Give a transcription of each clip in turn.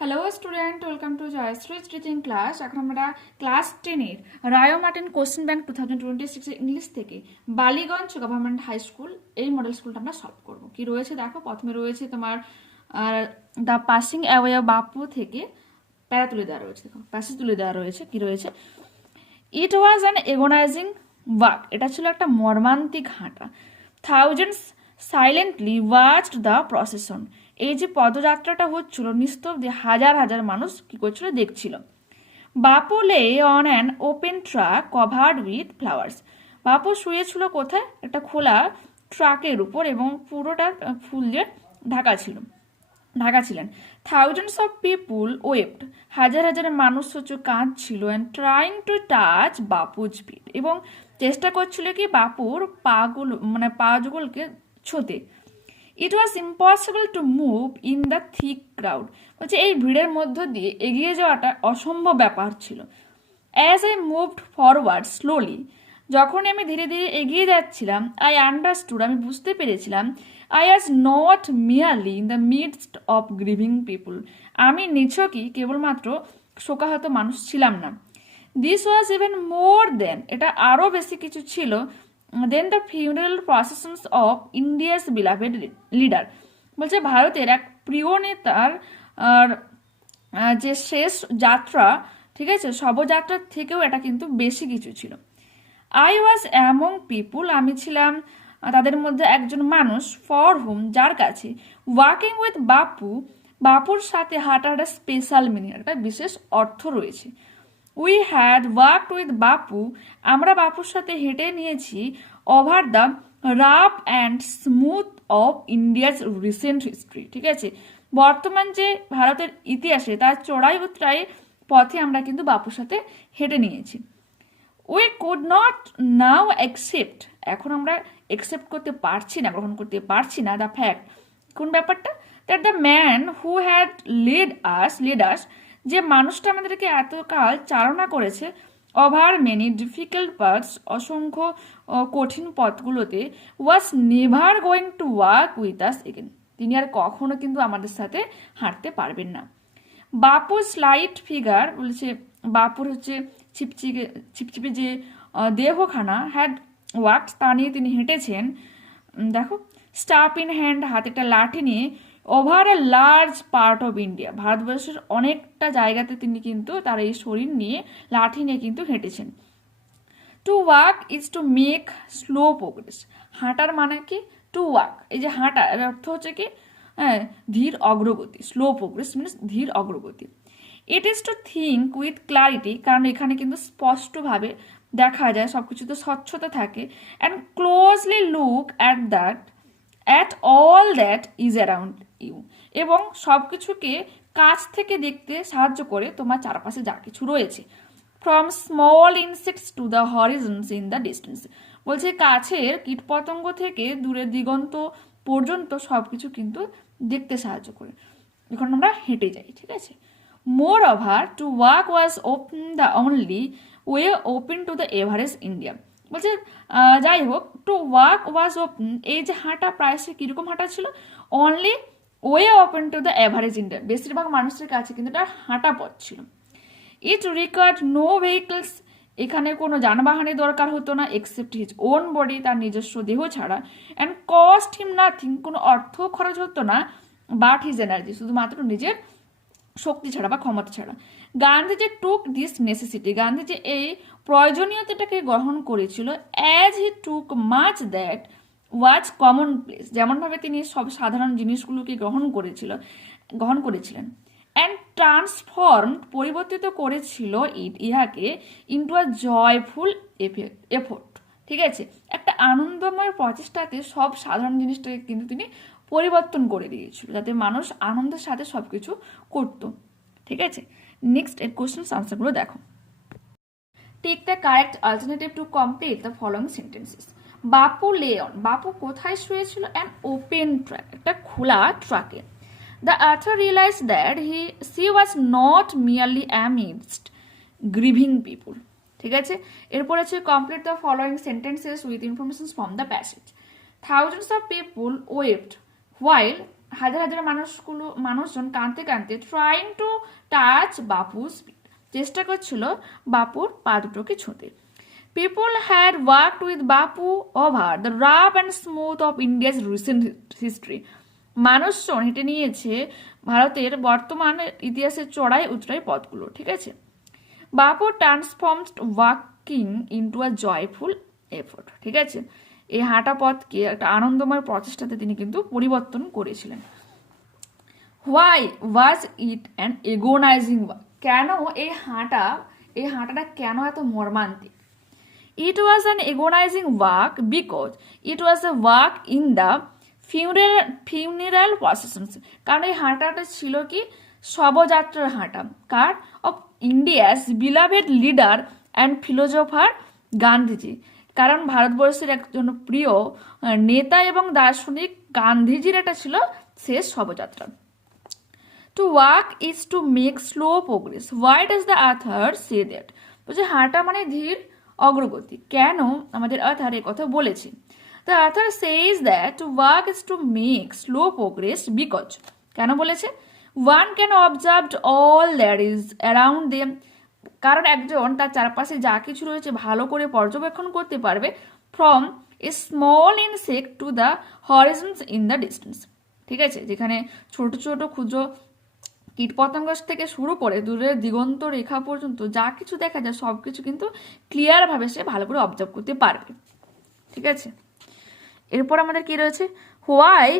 Hello student, welcome to Jayashree teaching class. এখন আমরা class 10-এর রায়ো মার্টিন কোশ্চেন ব্যাংক 2026 ইংলিশ থেকে বালিগঞ্জ গভর্নমেন্ট হাই স্কুল এই মডেল স্কুলটা আমরা সলভ করবো। কি রয়েছে দেখো, প্রথমে রয়েছে তোমার দ্য পাসিং অ্যাওয়ে অফ বাপু থেকে প্যারা তুলে দেওয়া রয়েছে। দেখো প্যাসেজ তুলে দেওয়া রয়েছে, কি রয়েছে? ইট ওয়াজ অ্যান এগোনাইজিং ওয়াক, এটা ছিল একটা মর্মান্তিক হাঁটা। Thousands silently watched the procession, এই যে পদযাত্রাটা হচ্ছিল নিস্তব্ধে হাজার হাজার মানুষ কি করছিল, দেখছিল। বাপু lay on an open truck covered with flowers, বাপু শুয়েছিল কোথায়? একটা খোলা ট্রাকের উপর এবং পুরোটা ফুল দিয়ে ঢাকা ছিলেন। থাউজেন্ডস অফ পিপুল ওয়েপ্ট, হাজার হাজার মানুষ হচ্ছে কাঁদছিল and trying to touch Bapu's feet, এবং চেষ্টা করছিল কি বাপুর পাগুলোকে ছোঁতে। It was impossible to move in the thick crowd, বলছে এই ভিড়ের মধ্য দিয়ে এগিয়ে যাওয়াটা অসম্ভব ব্যাপার ছিল। As I moved forward slowly, যখনই আমি ধীরে ধীরে এগিয়ে যাচ্ছিলাম, আই আন্ডারস্টুড, আমি বুঝতে পেরেছিলাম, I was not merely in the midst of grieving people, আমি নিছকই কেবলমাত্র শোকাহত মানুষ ছিলাম না। দিস ওয়াজ ইভেন মোর দেন, এটা আরও বেশি কিছু ছিল, than the funeral processions of India's beloved leader, বলছে ভারতের এক প্রিয় নেতার যে শেষ যাত্রা, ঠিক আছে, শবযাত্রার থেকেও এটা কিন্তু বেশি কিছু ছিল। আই ওয়াজ অ্যামং পিপুল, আমি ছিলাম তাদের মধ্যে একজন মানুষ, ফর হুম, যার কাছে ওয়াকিং উইথ বাপুর সাথে হাঁটাটা স্পেশাল মিনিং, একটা বিশেষ অর্থ রয়েছে। উই হ্যাড ওয়াকড উইথ বাপু, আমরা বাপুর সাথে হেঁটে নিয়েছি over the rough and smooth of India's recent history, ঠিক আছে, বর্তমান যে ভারতের ইতিহাসে তার চড়াই উতরাই পথে আমরা কিন্তু বাপুর সাথে হেঁটে নিয়েছি। We could not now accept, এখন আমরা অ্যাকসেপ্ট করতে পারছি না, গ্রহণ করতে পারছি না, দ্য ফ্যাক্ট, কোন ব্যাপারটা? That the man who had led us, যে মানুষটা আমাদেরকে এতকাল চালনা করেছে, ওভার মেনি ডিফিকাল্ট পার্টস, অসংখ্য কঠিন পথগুলোতে, was never going to walk with us again, তিনি আর কখনো কিন্তু আমাদের সাথে হাঁটতে পারবেন না। বাপুর স্লাইট ফিগার, বলছে বাপুর হচ্ছে ছিপছিপে যে দেহখানা, হ্যাড ওয়াক, তা নিয়ে তিনি হেঁটেছেন। দেখো স্টাফ ইন হ্যান্ড, হাতে একটা লাঠি নিয়ে, over a large part of India, ভারতবর্ষের অনেকটা জায়গাতে তিনি কিন্তু তার এই শরীর নিয়ে লাঠি নিয়ে কিন্তু হেঁটেছেন। To walk is to make slow progress, হাঁটার মানে কি? টু ওয়াক, এই যে হাঁটা এর অর্থ হচ্ছে কি? হ্যাঁ, ধীর অগ্রগতি, স্লো প্রোগ্রেস মিনস ধীর অগ্রগতি। It is to think with clarity, কারণ এখানে কিন্তু স্পষ্টভাবে দেখা যায়, সব কিছুতে স্বচ্ছতা থাকে। And closely look at all that is around you, এবং সব কিছুকে কাছ থেকে দেখতে সাহায্য করে তোমার চারপাশে যা কিছু রয়েছে। From small insects to the Horizons in the distance, বলছে কাছের কীটপতঙ্গ থেকে দূরের দিগন্ত পর্যন্ত সব কিছু কিন্তু দেখতে সাহায্য করে যখন আমরা হেঁটে যাই, ঠিক আছে। মোর over to walk was open the only way open to the average India, বলছে যাই হোক, টু ওয়াক ওয়াজ ওপেন, এই যে হাঁটা প্রায় সে কীরকম হাঁটা ছিল? Only way open to the average India, বেশিরভাগ মানুষের কাছে কিন্তু এটা হাঁটা পথ ছিল। ইট রিকোয়ার্ড নো ভেহিকলস, এখানে কোনো যানবাহনের দরকার হতো না, এক্সেপ্ট হিজ ওন বডি, তার নিজস্ব দেহ ছাড়া। অ্যান্ড কস্ট হিম নাথিং, কোনো অর্থ খরচ হতো না, বাট হিজ এনার্জি, শুধুমাত্র নিজের শক্তি ছাড়া বা ক্ষমতা ছাড়া। গান্ধীজি টুক দিস নেসেসিটি, গান্ধীজি এই প্রয়োজনীয়তাটাকে গ্রহণ করেছিল। As he took much that was common place, যেমনভাবে তিনি সব সাধারণ জিনিসগুলোকে গ্রহণ করেছিলেন। অ্যান্ড ট্রান্সফর্ম, পরিবর্তিত করেছিল ইহাকে ইন্টু আ জয়ফুল এফোর্ট, ঠিক আছে, একটা আনন্দময় প্রচেষ্টাতে সব সাধারণ জিনিসটাকে কিন্তু তিনি পরিবর্তন করে দিয়েছিল, যাতে মানুষ আনন্দের সাথে সব কিছু করত, ঠিক আছে। নেক্সট এর কোশ্চেন আনসারগুলো দেখো। Take the correct alternative to complete the following sentences. Bapu লেয়ন, বাপু কোথায় শুয়েছিল? অ্যান ওপেন ট্রাক, একটা খোলা ট্রাকে। The author realized that she was not merely amidst grieving people, ঠিক আছে। এরপর আছে complete the following sentences with information from the passage. Thousands of people wept while হাজার হাজার মানুষজন কাঁদতে কাঁদতে trying to touch Bapu's feet, চেষ্টা করছিল বাপুর পা দুটোকে ছুঁতে। People had worked with Bapu over the rough and smooth of India's recent history, মানুষজন হেঁটে নিয়েছে ভারতের বর্তমান ইতিহাসের চড়াই উচড়াই পথগুলো, ঠিক আছে। বাপু transformed walking into a joyful effort, ঠিক আছে। এই হাঁটা পথকে একটা আনন্দময় প্রচেষ্টাতে তিনি কিন্তু পরিবর্তন করেছিলেন। Why was it an agonising walk, কেন এই হাঁটাটা কেন এত মর্মান্তিক? It was an agonizing walk because it was a walk in the funeral processions, কারণ এই হাঁটাটা ছিল কি শবযাত্রার হাঁটা, কার? Of India's beloved leader and philosopher Gandhiji, কারণ ভারতবর্ষের একজন প্রিয় নেতা এবং দার্শনিক গান্ধীজির এটা ছিল শেষ শবযাত্রা। To walk is to make slow progress. Why does the author say that? বলছে হাঁটা মানে ধীর অগ্রগতি, কেন আমাদের অথার এ কথা বলেছে? The author says that to walk is to make slow progress because, কেন বলেছে? One can observe all that is around them, কারণ একজন তার চারপাশে যা কিছু রয়েছে ভালো করে পর্যবেক্ষণ করতে পারবে, from a small insect to the horizons in the distance, ঠিক আছে। যেখানে ছোট ছোট ক্ষুদ্র কীটপতঙ্গ থেকে শুরু করে দূরের দিগন্ত রেখা পর্যন্ত যা কিছু দেখা যায় সব কিছু কিন্তু ক্লিয়ারভাবে সে ভালো করে অবজার্ভ করতে পারবে, ঠিক আছে। এরপর আমাদের কি রয়েছে? Why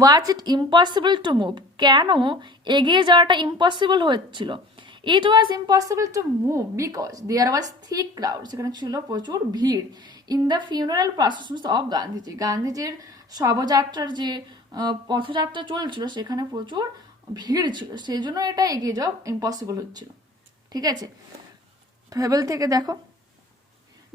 was it impossible to move, কেন এগিয়ে যাওয়াটা ইম্পসিবল হচ্ছিল? It was impossible to move because there was thick crowd, সেখানে ছিল প্রচুর ভিড়। In the funeral processions of Gandhiji, গান্ধীজির শবযাত্রার যে পথযাত্রা চলছিল সেখানে প্রচুর ভিড় ছিল, সেই জন্য এটা এগিয়ে যাওয়া ইম্পসিবল হচ্ছিল, ঠিক আছে। ফেবেল থেকে দেখো,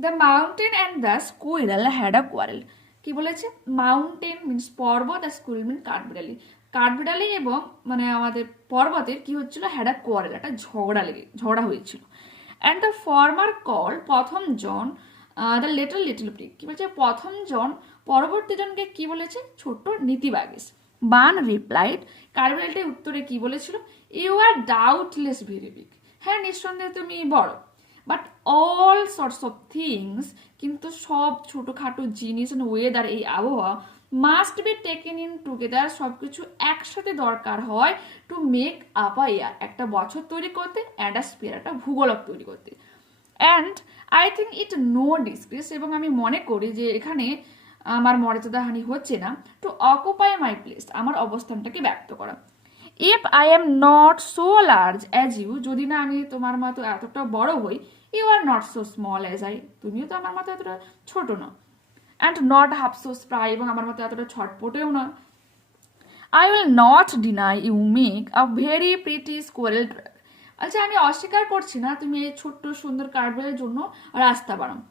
the mountain and the squirrel had a quarrel, কি বলেছে? মাউন্টেন মিনস পর্বত, আর স্কুইরাল মিন কাঠবিড়ালি, কাঠবিড়ালি এবং মানে আমাদের পর্বতের কি হচ্ছিল? হ্যাড আ কোয়ারেল, একটা ঝগড়া হয়েছিল। অ্যান্ড দ্য ফর্মার কল, প্রথম জন, দ্য লিটল প্রিক, কি বলছে? প্রথম জন পরবর্তী জনকে কি বলেছে? ছোট্ট নীতিবাগিস। বান রিপ্লাইড, কাঠবিড়ালিটির উত্তরে কি বলেছিল? You are doubtless very big, হ্যাঁ নিঃসন্দেহে তুমি বড়, but all sorts of things, কিন্তু সব ছোটোখাটো জিনিস ওয়েদার, এই আবহাওয়া, must be taken in together, সব কিছু একসাথে দরকার হয়, to make up a year, একটা বছর তৈরি করতে, অ্যান্ড আ স্পিয়ার, একটা ভূগোলক তৈরি করতে। And I think it no disgrace, এবং আমি মনে করি যে এখানে আমার মর্যাদাহানি হচ্ছে না, টু অকুপাই মাই প্লেস, আমার অবস্থানটাকে ব্যক্ত করা। If I am not so large as you, যদি না আমি তোমার মতো এতটা বড় হই, you are not so small as I, তুমিও তো আমার মতো এতটা ছোট না। And not half so spry, এবং আমার মতো এতটা ছটপটেও না। I will not deny you make a very pretty squirrel track, আচ্ছা আমি অস্বীকার করছি না তুমি এই ছোট্ট সুন্দর কাঠবিড়ালির জন্য রাস্তা বানাও।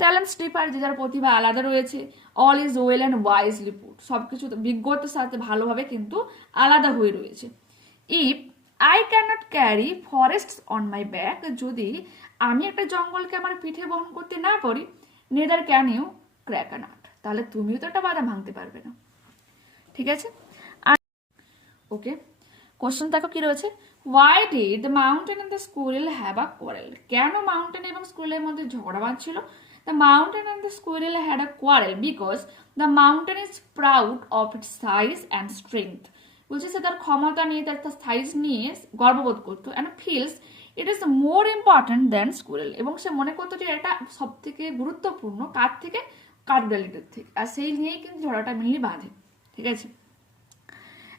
ট্যালেন্টস ডিফার, যে যার প্রতিভা আলাদা রয়েছে। All is well and wisely put, সব কিছু বিজ্ঞতার সাথে ভালোভাবে কিন্তু আলাদা হয়ে রয়েছে। If I can not carry forests on my back, যদি আমি একটা জঙ্গলকে আমার পিঠে বহন করতে না পারি, neither can you crack a nut, তাহলে তুমিও তো একটা বাদাম ভাঙতে পারবে না, ঠিক আছে। ওকে, কোশ্চেন দেখো কি রয়েছে? Why did the mountain and the squirrel have a quarrel, কেন মাউন্টেন এবং স্কুইরেলের মধ্যে ঝগড়া বাঁধছিল? The mountain and the squirrel had a quarrel because the mountain is proud of its size and strength, বলছে সে তার ক্ষমতা নিয়ে, তার সাইজ নিয়ে গর্ববোধ করতো, and feels it is more important than squirrel, এবং সে মনে করতো যে এটা সব থেকে গুরুত্বপূর্ণ কার থেকে? কাঠবিড়ালিটার থেকে, আর সেই নিয়েই কিন্তু ঝগড়াটা মেনলি বাঁধে, ঠিক আছে।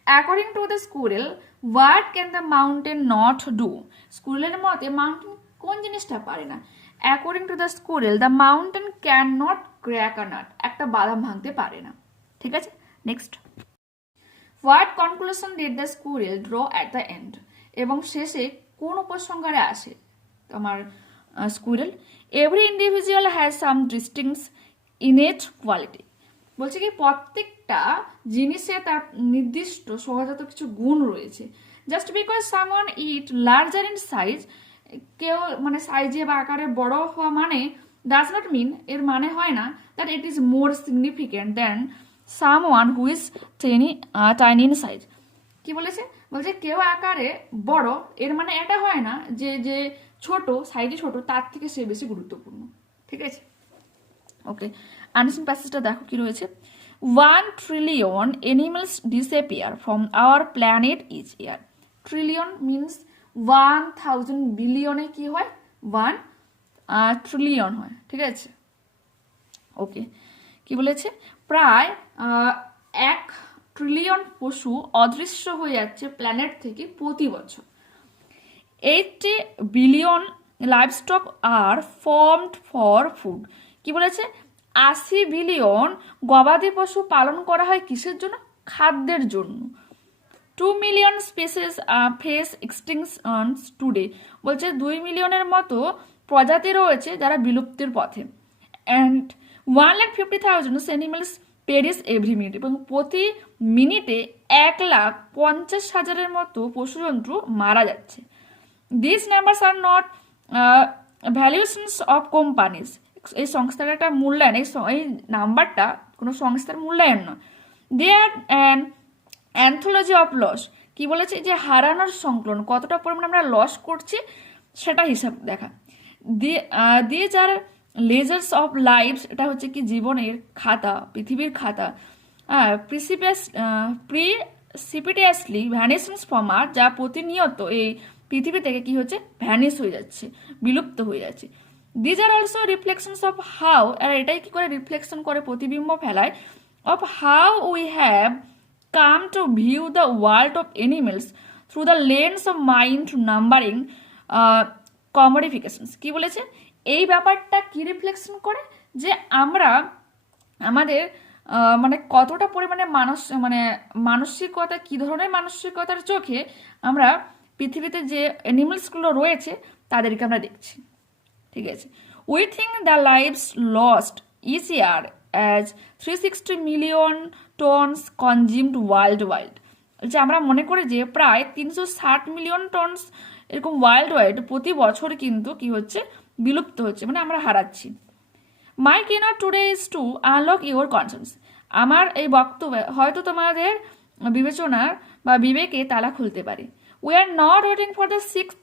According to the squirrel what can the mountain not do, স্কুইরেলের মতে মাউন্টেন কোন জিনিসটা পারে না? According to the squirrel the mountain can not crack a nut, একটা বাদাম ভাঙতে পারে না, ঠিক আছে। Next, what conclusion did the squirrel draw at the end, এবং শেষে কোন উপসংহারে আসে তোমার squirrel? Every individual has some distinct innate quality, বলছে কি প্রত্যেকটা জিনিসে তার নির্দিষ্ট সহজাত কিছু গুণ রয়েছে। Just because someone it larger in size, কেউ মানে সাইজে বা আকারে বড় হওয়া মানে ডাজ নট মিন, এর মানে হয় না that it is more significant than someone who is tiny in size, কি বলেছে, বলছে কেউ আকারে বড়, এর মানে এটা হয় না যে যে ছোট, সাইজে ছোট তার থেকে সে বেশি গুরুত্বপূর্ণ। ঠিক আছে, ওকে। আনসিন প্যাসেজটা দেখো কি রয়েছে। 1 trillion animals disappear from our planet each year. Trillion means 1000 বিলিয়নে কি হয়, 1 ট্রিলিয়ন হয়। ঠিক আছে, ওকে। কি বলেছে, প্রায় 1 ট্রিলিয়ন পশু অদৃশ্য হয়ে যাচ্ছে প্ল্যানেট থেকে প্রতি বছর। 80 billion livestock are formed for food. কি বলেছে, 80 বিলিয়ন গবাদি পশু পালন করা হয় কিসের জন্য, খাদ্যের জন্য। 2 million species face extinctions today. বলছে 2 মিলিয়নের মতো প্রজাতি রয়েছে যারা বিলুপ্তির পথে। অ্যান্ড 1,50,000 অ্যানিমালস পেরিস এভরি মিনিট। এবং প্রতি মিনিটে 1,50,000 মতো পশুজন্তু মারা যাচ্ছে। This numbers are not valuations of companies. এই সংস্থার একটা মূল্যায়ন, এই নাম্বারটা কোনো সংস্থার মূল্যায়ন নয়। দে আর অ্যান অ্যান্থোলজি অফ লস। কি বলেছে, যে হারানোর সংকলন, কতটা পরিমাণে আমরা লস করছি সেটা হিসাব দেখা। These are ledgers of lifes. এটা হচ্ছে কি জীবনের খাতা, পৃথিবীর খাতা। Precipitously vanishes from earth. যা প্রতিনিয়ত এই পৃথিবী থেকে কি হচ্ছে, ভ্যানিশ হয়ে যাচ্ছে, বিলুপ্ত হয়ে যাচ্ছে। These are also reflections of how. আর এটাই কি করে, রিফ্লেকশন করে, প্রতিবিম্ব ফেলায়, of how we have come to view the world of animals through the lens of mind numbering commodifications. কি বলেছে, এই ব্যাপারটা কি রিফ্লেকশন করে, যে আমরা আমাদের মানে কতটা পরিমাণে মানসিকতা, কি ধরনের মানসিকতার চোখে আমরা পৃথিবীতে যে অ্যানিমেলসগুলো রয়েছে তাদেরকে আমরা দেখছি। ঠিক আছে, we think the lives lost each year as 360 million tons consumed world wide. যে আমরা মনে করি যে প্রায় 360 মিলিয়ন টনস এরকম ওয়ার্ল্ড ওয়াইড প্রতি বছর কিন্তু কি হচ্ছে, বিলুপ্ত হচ্ছে, মানে আমরা হারাচ্ছি। মাই কিনার today is two unlock your concerns. আমার এই বক্তব্যে হয়তো তোমাদের বিবেচনার বা বিবেকে তালা খুলতে পারে। We are not waiting for the 6th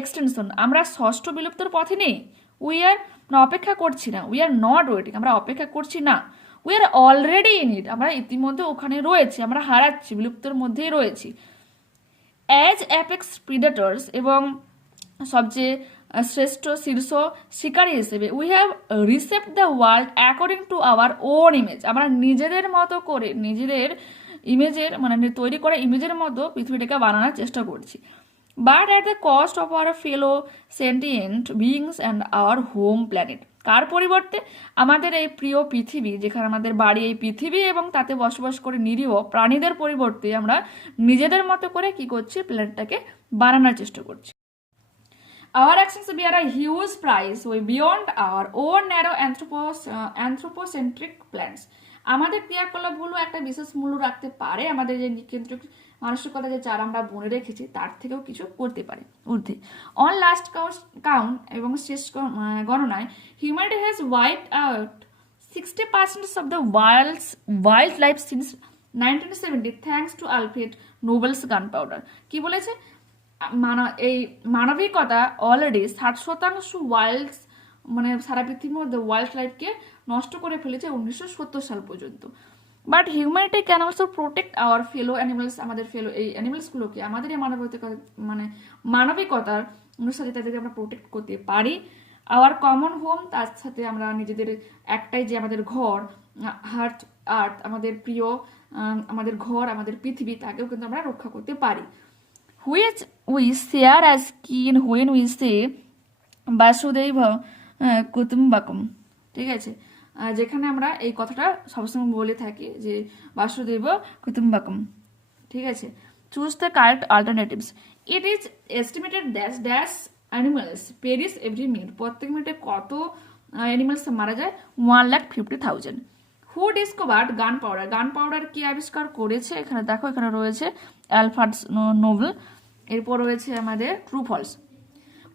extension. আমরা 6ষ্ঠ বিলুপ্তর পথে নেই। উই আর অপেক্ষা করছি না। উই আর নট ওয়েটিং, আমরা অপেক্ষা করছি না। We are already in it, আমরা ইতিমধ্যে ওখানে রয়েছি, আমরা হারাচ্ছি, বিলুপ্তর মধ্যেই রয়েছি। অ্যাজ অ্যাপেক্স প্রিডেটর্স, এবং সবচেয়ে শ্রেষ্ঠ শীর্ষ শিকারী হিসেবে, we have reshaped the world according to our own image. আমরা নিজেদের মতো করে, নিজেদের ইমেজের মানে তৈরি করা ইমেজের মতো পৃথিবীটাকে বানানোর চেষ্টা করছি। But at the cost of our fellow sentient beings and our home planet. কার পরিবর্তে, আমাদের এই প্রিয় পৃথিবী, যেখানে আমাদের বাড়ি এই পৃথিবী এবং তাতে বসবাস করে নিরীহ প্রাণীদের পরিবর্তে আমরা নিজেদের মতো করে কি করছি, প্ল্যানেটটাকে বানানোর চেষ্টা করছি। Our actions bear a huge price way beyond our own narrow anthropocentric plans. আমাদের ক্রিয়াকলাপগুলো একটা বিশেষ মূল্য রাখতে পারে, আমাদের যে কেন্দ্রিক মানসিকতা যে যারা আমরা বনে রেখেছি তার থেকেও কিছু করতে পারে ঊর্ধ্বে। অন লাস্ট কাউন্ট এবং শেষ গণনায় humanity has wiped out 60% of the wild life since 1970 thanks to Alfred novels গান পাউডার। কি বলেছে, এই মানবিকতা অলরেডি 60% ওয়াইল্ড মানে সারা পৃথিবীর মধ্যে ওয়াইল্ড লাইফকে নষ্ট করে ফেলেছে 1970 সাল পর্যন্ত। But humanity can also protect our fellow animals. আমাদের ফেলো এই অ্যানিমালসগুলোকে আমাদের এই মানবিকতার অনুসারে তাদেরকে আমরা প্রোটেক্ট করতে পারি। আওয়ার কমন হোম, তার সাথে আমরা নিজেদের একটাই যে আমাদের ঘর, আর্থ আমাদের প্রিয় আমাদের ঘর, আমাদের পৃথিবী, তাকেও কিন্তু আমরা রক্ষা করতে পারি। Which we share as keen when we say Basudeb কুটুম্বাকম। ঠিক আছে, যেখানে আমরা এই কথাটা সবসময় বলে থাকি যে বাসুদেব কুটুম্বাকম। ঠিক আছে, choose the correct alternatives. It is estimated dash animals perish every minute. প্রত্যেক মিনিটে কত অ্যানিমালস মারা যায়, 1,50,000। Who discovered gunpowder. Gunpowder কি আবিষ্কার করেছে, এখানে দেখো, এখানে রয়েছে অ্যালফ্রেড নোবেল। এরপর রয়েছে আমাদের true false.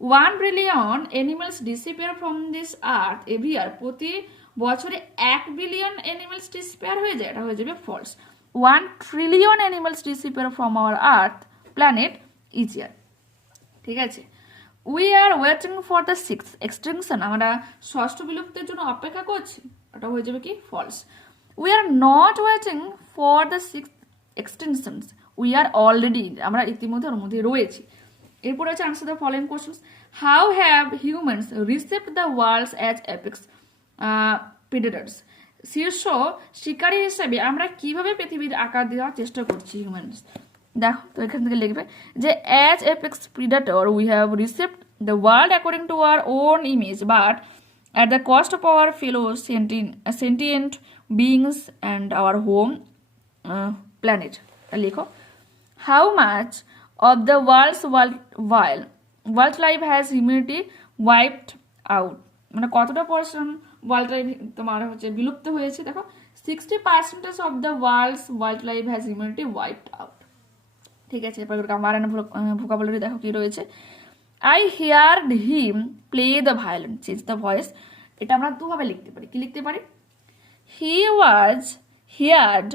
1 billion animals disappear from this earth every year. প্রতি বছরে 1 বিলিয়ন অ্যানিমালস ডিসঅ্যাপিয়ার হয়ে যায়, এটা হয়ে যাবে false. 1 trillion animals disappear from our earth planet each year. ঠিক আছে, we are waiting for the six extinction, আমরা ষষ্ঠ বিলুপ্তির জন্য অপেক্ষা করছি, ওটা হয়ে যাবে কি false. We are not waiting for the six extinctions, we are already, আমরা ইতিমধ্যে ওর মধ্যে রয়েছি। এরপর হচ্ছে answer the following questions. How have humans received the world's as apex predators, শীর্ষ শিকারী হিসেবে আমরা কিভাবে পৃথিবীর আকার দেওয়ার চেষ্টা করছি হিউম্যানস। দেখো তো এখান থেকে লিখবে যে as epics predator we have received the world according to our own image but at the cost of our fellow sentient beings and our home planet. Likho, how much of the world's wildlife has humanity wiped out, মানে কতটা percent world life তোমার হচ্ছে বিলুপ্ত হয়েছে। দেখো 60% of the world's wildlife has humanity wiped out। ঠিক আছে, এরপর গ্রামার এন্ড ভোকাবুলারি দেখো কি রয়েছে। I heard him play the violin, change the voice, এটা আমরা দুভাবে লিখতে পারি। কি লিখতে পারি? He was heard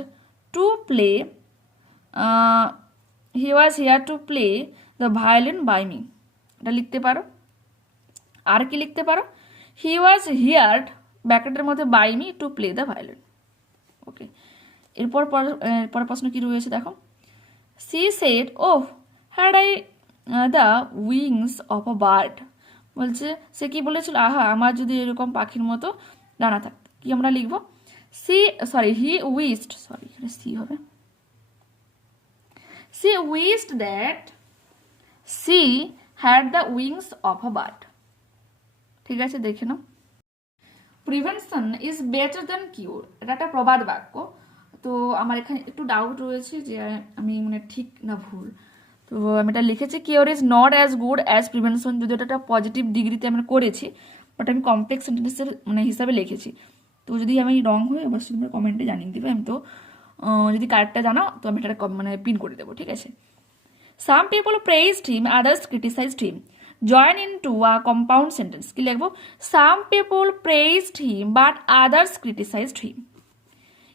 to play the violin by me, এটা লিখতে পারো। আর কি লিখতে পারো? He was heard ব্র্যাকেটের মধ্যে by me to play the violin। ওকে, এরপর প্রশ্ন কি রয়েছে দেখো। She said, oh, had I the wings of a bird, বলছে সে কি বলেছিল, আহা আমার যদি এরকম পাখির মতো ডানা থাকতো। কি আমরা লিখবো? he wished, সি হবে, she wished that she had the wings of a bird। ঠিক আছে, দেখে নাও। প্রিভেনশন ইজ বেটার দ্যান কিউর, এটা একটা প্রবাদ বাক্য। তো আমার এখানে একটু ডাউট রয়েছে যে আমি মানে ঠিক না ভুল, তো আমি এটা লিখেছি cure is not as good as prevention, যদি এটা একটা পজিটিভ ডিগ্রিতে আমি করেছি, বাট আমি কমপ্লেক্স সেন্টেন্সের মানে হিসাবে লিখেছি। তো যদি আমি রং হই অবশ্যই তোমরা কমেন্টে জানিয়ে দেবে। আমি তো যদি কারেক্টটা জানাও তো আমি এটা মানে পিন করে দেবো। ঠিক আছে, some people praised him others criticised him, join in to a compound sentence. কি লিখবো? Some people praised him but others criticised him.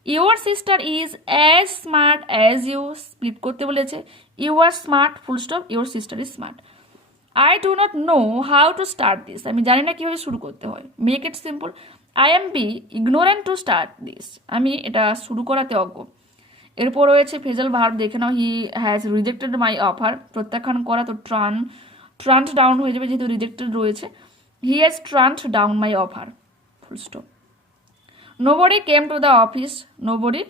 Your sister is as smart as you, split করতে বলেছে। You are smart full stop, your sister is smart. I do not know how to start this, আমি জানি না কীভাবে শুরু করতে হয়। Make it simple, I am be ignorant to start this, আমি এটা শুরু করাতে অজ্ঞ। এরপর রয়েছে ফেজাল ভার্ব, দেখে নাও। He has rejected my offer, প্রত্যাখ্যান করা, তো ট্রান্ট ডাউন হয়ে যাবে যেহেতু রিজেক্টেড রয়েছে। He has turned down my offer full stop. Nobody came to the office, nobody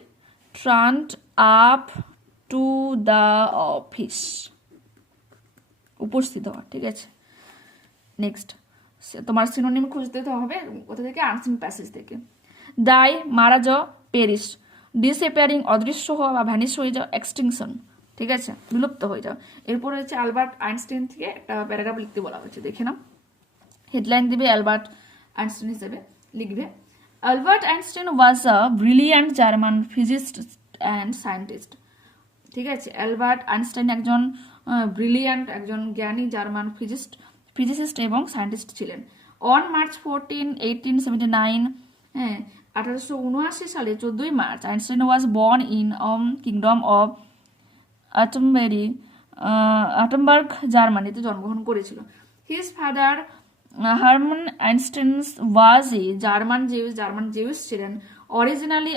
turned up to the office, উপস্থিত হওয়া। ঠিক আছে, নেক্সট তোমার সিনোনিম খুঁজতে হবে কোথা থেকে? আনসিন প্যাসেজ থেকে। ডাই মারা যাও, পেরিশ ডিসঅ্যাপিয়ারিং অদৃশ্য হওয়া বা ভ্যানিশ হয়ে যাও, এক্সটিংশন। ঠিক আছে, বিলুপ্ত হয়ে যাও। এরপর হচ্ছে অ্যালবার্ট আইনস্টাইন থেকে একটা প্যারাগ্রাফ লিখতে বলা হয়েছে, দেখে নাও। হেডলাইন দিবে অ্যালবার্ট আইনস্টাইন হিসেবে লিখবে। Albert Einstein was a brilliant German physicist and scientist। ঠিক আছে, অ্যালবার্ট আইনস্টাইন একজন ব্রিলিয়ান্ট, একজন জ্ঞানী জার্মান ফিজিসিস্ট এবং সায়েন্টিস্ট ছিলেন। অন মার্চ 14, 1879, 1879 সালে 14ই March, Einstein was born in Kingdom of Württemberg, জার্মানিতে জন্মগ্রহণ করেছিল। His father Hermann Einstein's was a German Jews ছিলেন, originally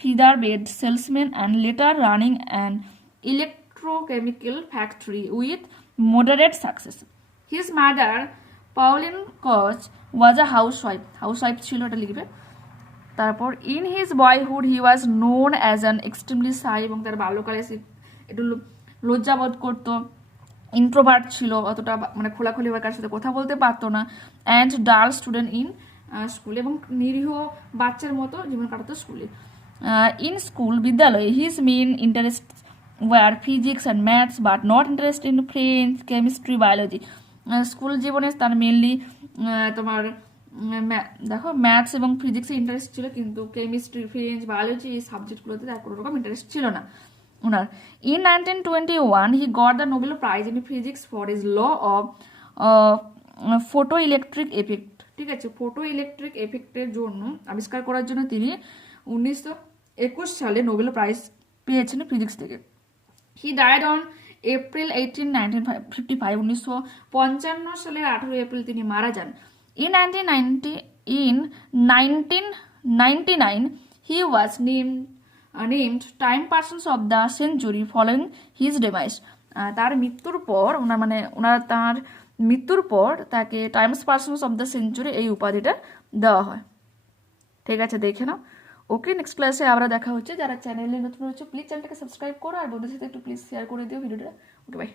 feather bed salesman and later running an electrochemical factory with moderate success. His mother Pauline Koch was a housewife ছিল, এটা লিখবে। তারপর in his boyhood he was known as an extremely সাই, এবং তার বাল্যকালে সে একটু লজ্জাবোধ করতো, ইন্ট্রোভার্ট ছিল, অতটা মানে খোলাখুলি হয়ে কার সাথে কথা বলতে পারতো না। অ্যান্ড ডাল স্টুডেন্ট ইন স্কুল, এবং নিরীহ বাচ্চার মতো জীবন কাটাতো স্কুলে। ইন স্কুল বিদ্যালয়ে his main interest were physics and maths but not interest in French, chemistry, biology. School জীবনে তার মেনলি তোমার দেখো ম্যাথস এবং ফিজিক্সে ইন্টারেস্ট ছিল, কিন্তু কেমিস্ট্রি, ফ্রেঞ্চ, বায়োলজি এই সাবজেক্টগুলোতে তার কোনো রকম ইন্টারেস্ট ছিল না ওনার। In 1921 he got the Nobel Prize in physics for his law of photoelectric effect. ঠিক আছে, ফটো ইলেকট্রিক এফেক্টের জন্য আবিষ্কার করার জন্য তিনি 1921 সালে নোবেল প্রাইজ পেয়েছেন ফিজিক্স থেকে। হি ডায়েড অন এপ্রিল 18, 1955, 1955 সালের 18 এপ্রিল তিনি মারা যান। In 1999 he was named Time persons of the century following his device. তার মৃত্যুর পর তার মৃত্যুর পর তাকে Time's persons of the century এই উপাধিটা দেওয়া হয়। ঠিক আছে, দেখে নাও। ওকে, নেক্সট ক্লাসে আবার দেখা হচ্ছে। যারা চ্যানেলে নতুন হচ্ছে প্লিজ চ্যানেলটাকে সাবস্ক্রাইব করো আর বন্ধুদের সাথে একটু প্লিজ শেয়ার করে দিও ভিডিওটা। ওকে, বাই।